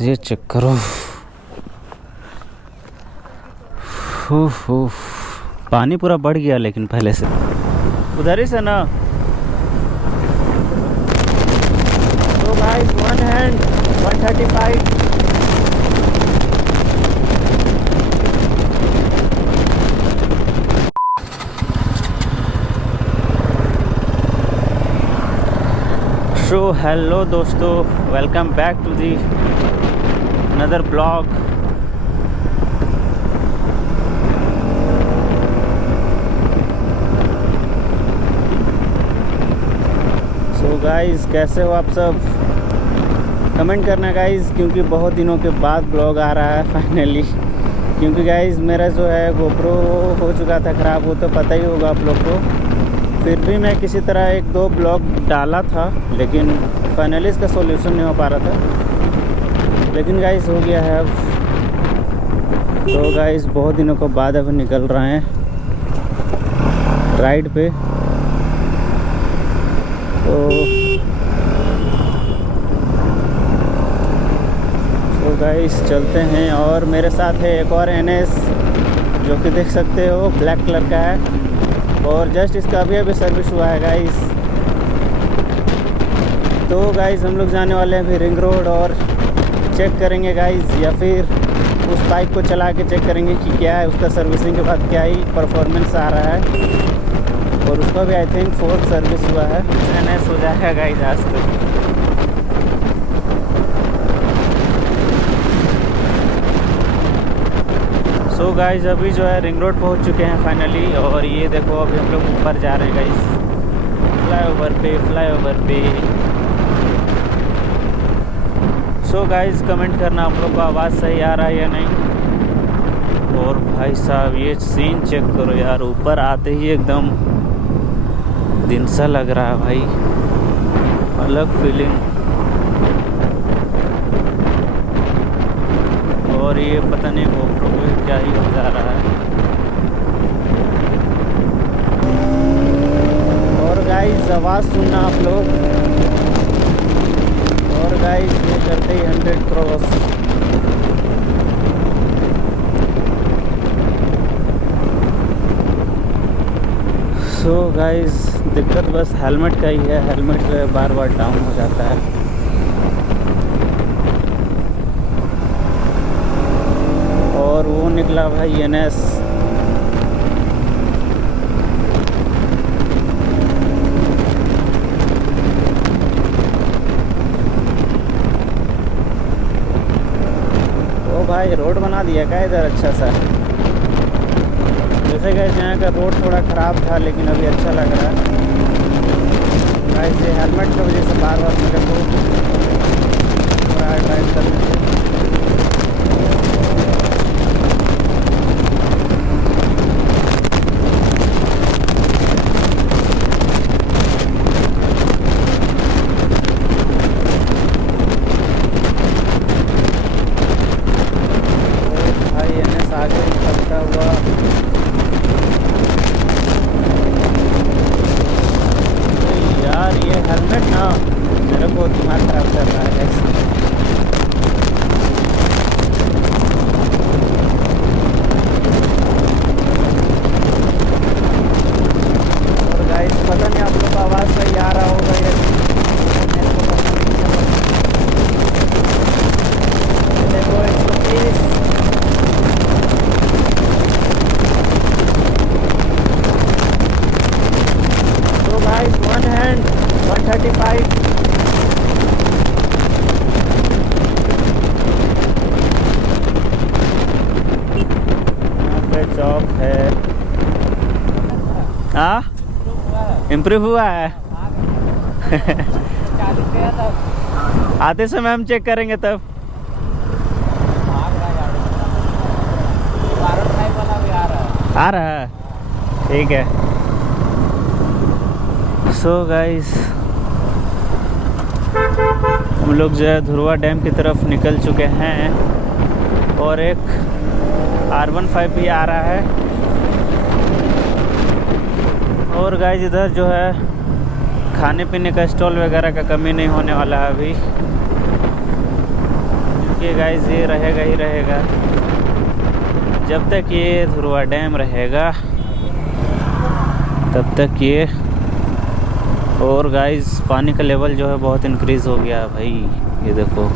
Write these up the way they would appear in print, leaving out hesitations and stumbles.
ये चेक करो। पानी पूरा बढ़ गया लेकिन पहले से उधर ही से ना। तो guys one hand 135। So hello दोस्तों, welcome back to the another blog. So guys कैसे हो आप सब? कमेंट करना गाइस, क्योंकि बहुत दिनों के बाद ब्लॉग आ रहा है फाइनली। क्योंकि गाइस मेरा जो है गोप्रो हो चुका था ख़राब, वो तो पता ही होगा आप लोग को। फिर भी मैं किसी तरह एक दो ब्लॉग डाला था, लेकिन फाइनली इसका सॉल्यूशन नहीं हो पा रहा था। लेकिन गाइस हो गया है अब। तो गाइस बहुत दिनों के बाद अब निकल रहे हैं राइड पे। तो गाइस चलते हैं। और मेरे साथ है एक और NS, जो कि देख सकते हो ब्लैक कलर का है। और जस्ट इसका अभी सर्विस हुआ है गाइस। तो गाइस हम लोग जाने वाले हैं फिर रिंग रोड, और चेक करेंगे गाइस, या फिर उस बाइक को चला के चेक करेंगे कि क्या है उसका सर्विसिंग के बाद क्या ही परफॉर्मेंस आ रहा है। और उसका भी आई थिंक 4th सर्विस हुआ है। NS हो जाएगा गाइस आज तो। सो गाइस अभी जो है रिंग रोड पहुंच चुके हैं फाइनली। और ये देखो अभी हम लोग ऊपर जा रहे हैं गाइस, फ्लाईओवर पे। सो गाइस कमेंट करना आप लोग को आवाज़ सही आ रहा है या नहीं। और भाई साहब ये सीन चेक करो यार, ऊपर आते ही एकदम दिन सा लग रहा है भाई, अलग फीलिंग। और ये पता नहीं गोप्रो को क्या ही हो जा रहा है। और गाइस आवाज़ सुनना आप लोग। और गाइस ये करते ही 100 क्रॉस। सो गाइस दिक्कत बस हेलमेट का ही है, हेलमेट से बार बार डाउन हो जाता है। और वो निकला भाई NS। ओ भाई रोड बना दिया क्या इधर अच्छा सा? जैसे गाइस यहाँ का रोड थोड़ा ख़राब था, लेकिन अभी अच्छा लग रहा है गाइस। ये हेलमेट की वजह से बार बार मेरे को ड्राइव करने से भाई NS आगे निकलता हुआ। यार ये हेलमेट ना मेरे को दिमाग ख़राब कर रहा है। और गाइस पता नहीं आप लोग को आवाज़ सही आ रहा होगा या मेरे को पता नहीं चला। देखो 130। तो गाइस वन हैंड 135। यहाँ पे चौक है। हाँ इम्प्रूव हुआ है। आते समय हम चेक करेंगे तब। आ रहा है, ठीक है। सो गाइस हम लोग जो है धुरवा डैम की तरफ निकल चुके हैं। और एक R15 भी आ रहा है। और गाइस इधर जो है खाने पीने का स्टॉल वगैरह का कमी नहीं होने वाला है अभी। क्योंकि गाइस ये रहेगा ही रहेगा जब तक ये धुरवा डैम रहेगा तब तक ये। और गाइस पानी का लेवल जो है बहुत इंक्रीज़ हो गया है भाई, ये देखो।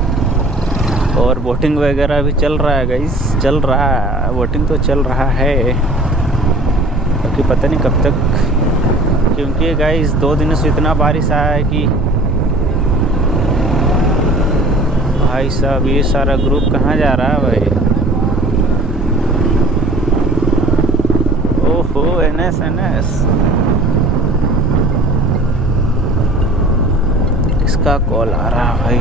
और बोटिंग वगैरह भी चल रहा है गाइस, चल रहा है, बोटिंग तो चल रहा है, क्योंकि पता नहीं कब तक, क्योंकि गाइस 2 दिन से इतना बारिश आया है कि भाई साहब ये सारा ग्रुप कहाँ जा रहा है भाई। ओहो एनएस किसका कॉल आ रहा है भाई।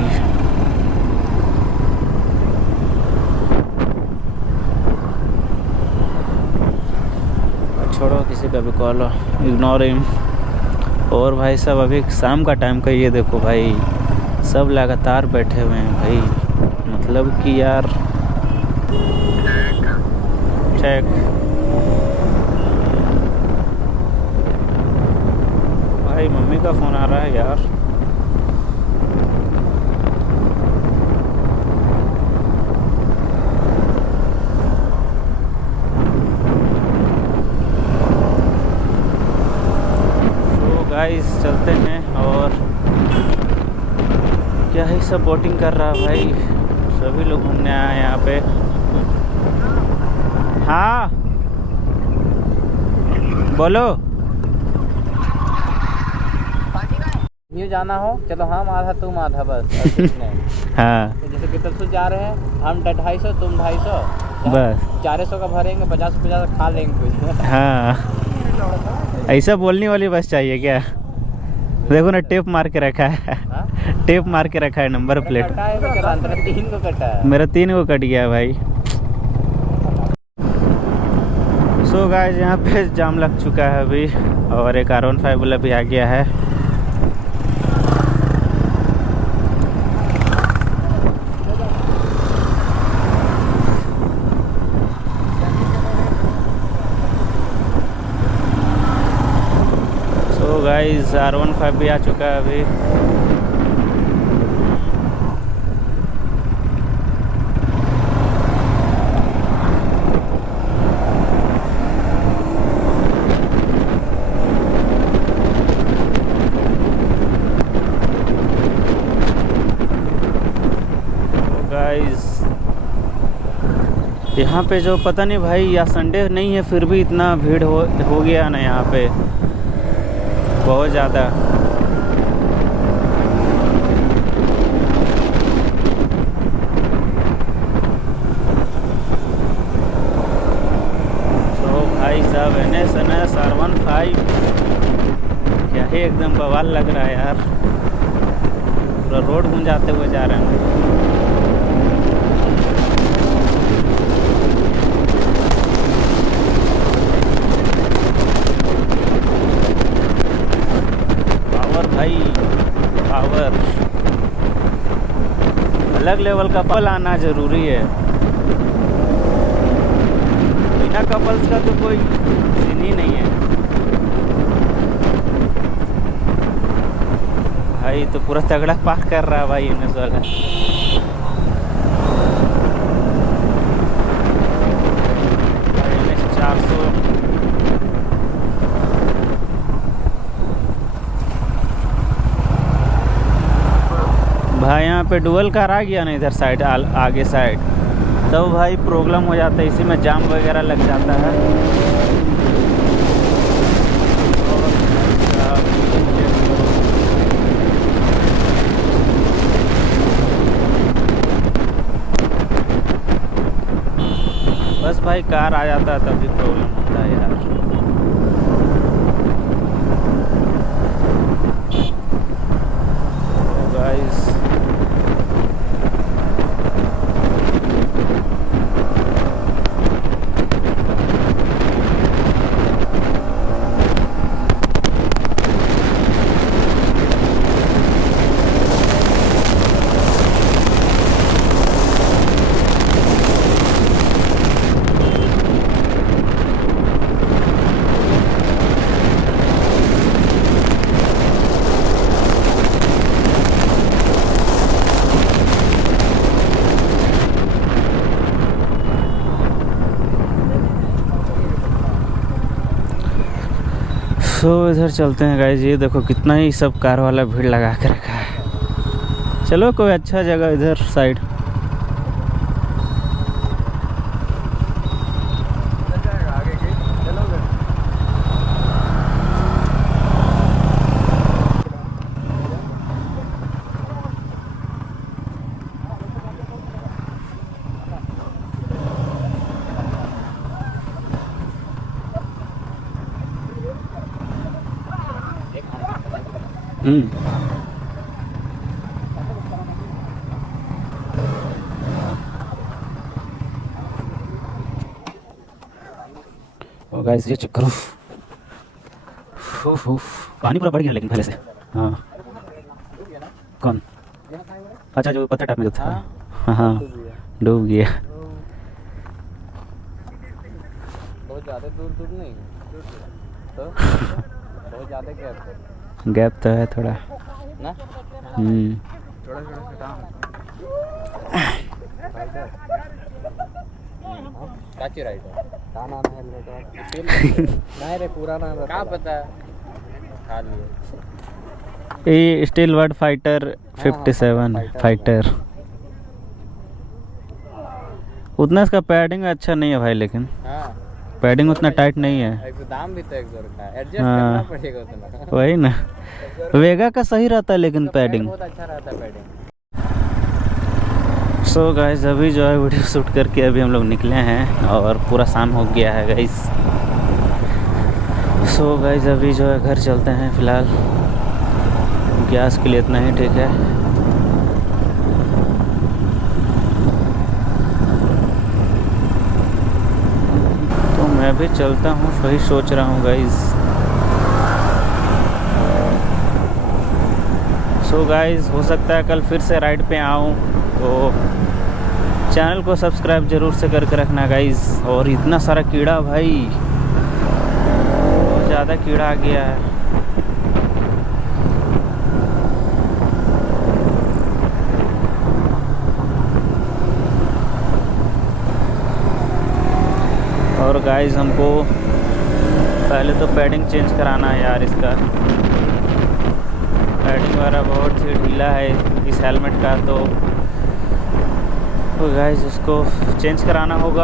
छोड़ो किसी का भी कॉल हो, इग्नोर हिम। और भाई साहब अभी शाम का टाइम का ये देखो भाई, सब लगातार बैठे हुए हैं भाई, मतलब कि यार चेक। भाई मम्मी का फ़ोन आ रहा है यार। गाइस चलते हैं, और क्या ही सब बोटिंग कर रहा है भाई, सभी लोग घूमने आए हैं यहाँ पे। हाँ बोलो। न्यू जाना हो चलो, हम आधा तुम आधा बस, और कुछ नहीं। हाँ तो जैसे कि तरसू जा रहे हैं हम 250 तुम 250, बस 400 का भरेंगे, 50 खा लेंगे कुछ। हाँ ऐसा बोलने वाली बस चाहिए क्या। देखो ना टेप मार के रखा है, टेप मार के रखा है नंबर प्लेट। कटा है बेचारा, अंदर 3 को कटा है। मेरा 3 को कट गया भाई। सो गाइस यहाँ पे जाम लग चुका है अभी, और एक R15 वाला भी आ गया है। सो गाइस R15 भी आ चुका है अभी। यहाँ पे जो पता नहीं भाई, या संडे नहीं है फिर भी इतना भीड़ हो गया ना यहाँ पे, बहुत ज़्यादा। तो भाई साहब NS R15 क्या ही एकदम बवाल लग रहा है यार, पूरा रोड गुंजाते हुए जा रहे हैं। भाई पावर अलग लेवल का पल आना जरूरी है, बिना कपल्स का तो कोई सीन ही नहीं है भाई। तो पूरा तगड़ा पार कर रहा है भाई NS वाला। NS 400 भाई यहाँ पे डुअल कार आ गया ना इधर साइड, आगे साइड, तब भाई प्रॉब्लम हो जाता है, इसी में जाम वगैरह लग जाता है। बस भाई कार आ जाता है तभी प्रॉब्लम होता है यार। गाइस सो इधर चलते हैं गाइस। ये देखो कितना ही सब कार वाला भीड़ लगा के रखा है। चलो कोई अच्छा जगह इधर साइड। और गाइस ये चेक करो, पानी पूरा बढ़ गया लेकिन पहले से। हाँ कौन? अच्छा जो पत्थर टाइप में जो था। हाँ डूब गया। बहुत ज़्यादा दूर नहीं तो बहुत ज़्यादा गैप तो है थोड़ा ना। थोड़ा काची राइड है का नाम है नहीं रे पूरा नाम का पता है खा लिए। ये स्टील वर्ड फाइटर 57 फाइटर। उतना इसका पैडिंग अच्छा नहीं है भाई, लेकिन पैडिंग उतना टाइट नहीं है। दाम भी तो 100 का एडजस्ट करना पड़ेगा उतना। वही ना, वेगा का सही रहता है लेकिन पैडिंग बहुत अच्छा रहता है पैडिंग। सो गाइस अभी जो है वीडियो शूट करके अभी हम लोग निकले हैं और पूरा शाम हो गया है गाइस। सो गाइस अभी जो है घर चलते हैं फ़िलहाल। गैस के लिए इतना ही ठीक है। तो मैं भी चलता हूँ, वही सोच रहा हूँ गाइस। सो गाइस हो सकता है कल फिर से राइड पे आऊँ, तो चैनल को सब्सक्राइब ज़रूर से करके रखना गाइस। और इतना सारा कीड़ा भाई, बहुत ज़्यादा कीड़ा आ गया है। और गाइस हमको पहले तो पैडिंग चेंज कराना है यार। इसका पैडिंग वगैरह बहुत ही ढीला है इस हेलमेट का, तो गाइस उसको चेंज कराना होगा।